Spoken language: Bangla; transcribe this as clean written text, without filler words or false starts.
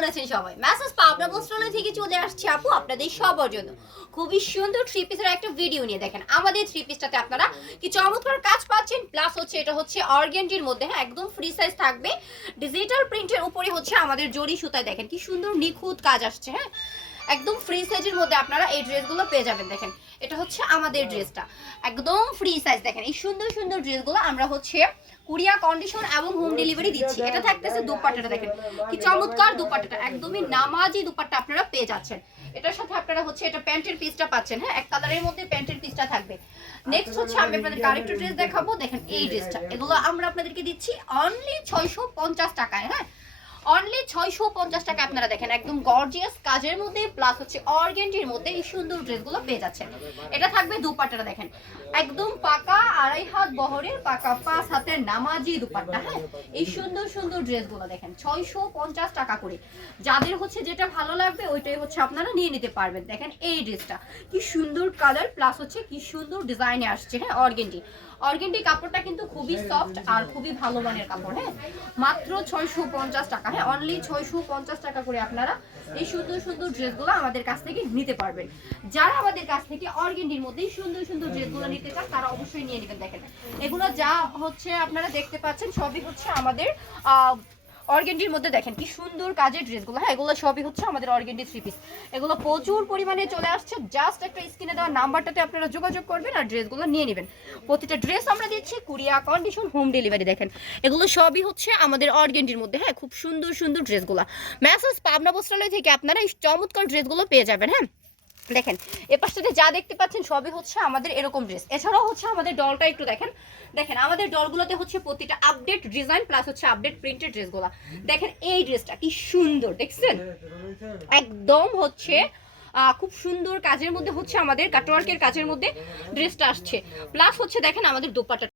কেমন আছেন সবাই? মেসেজ পাবনা বস্ত্রালয় থেকে চলে আসছে আপু আপনাদের সবার জন্য খুবই সুন্দর থ্রি পিসের একটা ভিডিও নিয়ে। দেখেন আমাদের থ্রি পিসটাতে আপনারা কি চমৎকার কাজ পাচ্ছেন, প্লাস হচ্ছে এটা হচ্ছে অর্গেন্ডির মধ্যে, হ্যাঁ একদম ফ্রি সাইজ থাকবে। ডিজিটাল প্রিন্টের উপরে হচ্ছে আমাদের জরি সুতায় দেখেন কি সুন্দর নিখুঁত কাজ আসছে, হ্যাঁ একদম ফ্রি সাইজের মধ্যে আপনারা এই ড্রেসগুলো পেয়ে যাবেন। দেখেন এটা হচ্ছে আমাদের ড্রেসটা, একদম ফ্রি সাইজ। দেখেন এই সুন্দর সুন্দর ড্রেসগুলো আমরা হচ্ছে কুরিয়ার কন্ডিশন এবং হোম ডেলিভারি দিচ্ছি। এটা থাকতেছে দুপাট্টাটা, দেখেন কি চমৎকার দুপাট্টাটা, একদমই নামাজি দুপাট্টা আপনারা পেয়ে যাচ্ছেন। এটার সাথে আপনারা হচ্ছে এটা প্যান্টের পিসটা পাচ্ছেন, হ্যাঁ এক কালারের মধ্যে প্যান্টের পিসটা থাকবে। নেক্সট হচ্ছে আমি আপনাদেরকে আরেকটা ড্রেস দেখাবো। দেখেন এই ড্রেসটা, এগুলো আমরা আপনাদেরকে দিচ্ছি অনলি 650 টাকায়, হ্যাঁ অনলি 650 টাকা। আপনারা দেখেন একদম গর্জিয়াস কাজের মধ্যে প্লাস হচ্ছে অর্গেন্ডির মধ্যে এই সুন্দর ড্রেসগুলো পেয়ে যাচ্ছেন। এটা থাকবে দুপাট্টাটা, দেখেন একদম পাকা 2.5 হাত বহরের পাকা 5 হাতের নামাজি দুপাট্টা, হ্যাঁ এই সুন্দর সুন্দর ড্রেসগুলো দেখেন 650 টাকা করে। যাদের হচ্ছে যেটা ভালো লাগবে ওইটাই হচ্ছে আপনারা নিয়ে নিতে পারবেন। দেখেন এই ড্রেসটা কি সুন্দর কালার প্লাস হচ্ছে কি সুন্দর ডিজাইনে আসছে, হ্যাঁ অর্গেন্ডি। অর্গেন্ডি কাপড়টা কিন্তু খুবই সফট আর খুবই ভালো মানের কাপড়, হ্যাঁ মাত্র 650 টাকা, হ্যাঁ অনলি 650 টাকা করে আপনারা এই সুন্দর সুন্দর ড্রেসগুলো আমাদের কাছ থেকে নিতে পারবেন। যারা আমাদের কাছ থেকে অর্গেন্ডির মধ্যে সুন্দর সুন্দর ড্রেসগুলো নিতে চান তারা অবশ্যই নিয়ে নেবেন। দেখেন এগুলো যা হচ্ছে আপনারা দেখতে পাচ্ছেন সবই হচ্ছে আমাদের অর্গেন্ডির মধ্যে। দেখেন কি সুন্দর কাজের ড্রেসগুলো, হ্যাঁ এগুলো সবই হচ্ছে আমাদের অর্গেন্ডি থ্রি পিস। এগুলো প্রচুর পরিমাণে চলে আসছে, জাস্ট একটা স্ক্রিনে দেওয়া নাম্বারটাতে আপনারা যোগাযোগ করবেন আর ড্রেসগুলো নিয়ে নেবেন। প্রতিটা ড্রেস আমরা দিচ্ছি কুরিয়ার কন্ডিশন হোম ডেলিভারি। দেখেন এগুলো সবই হচ্ছে আমাদের অর্গেন্ডির মধ্যে, হ্যাঁ খুব সুন্দর সুন্দর ড্রেসগুলো। মেসেজ পাবনা বস্ত্রালয় থেকে আপনারা এই চমৎকার ড্রেসগুলো পেয়ে যাবেন। হ্যাঁ দেখেন এ পাশটাতে যা দেখতে পাচ্ছেন সবই হচ্ছে আমাদের এরকম ড্রেস। এছাড়াও হচ্ছে আমাদের ডলটা একটু দেখেন, দেখেন আমাদের ডলগুলোতে হচ্ছে প্রতিটা আপডেট ডিজাইন প্লাস হচ্ছে আপডেট প্রিন্টেড ড্রেসগুলো। দেখেন এই ড্রেসটা কি সুন্দর দেখছেন, একদম হচ্ছে খুব সুন্দর কাজের মধ্যে হচ্ছে আমাদের কাটওয়ার্কের কাজের মধ্যে ড্রেসটা আসছে। প্লাস হচ্ছে দেখেন আমাদের দোপাট্টা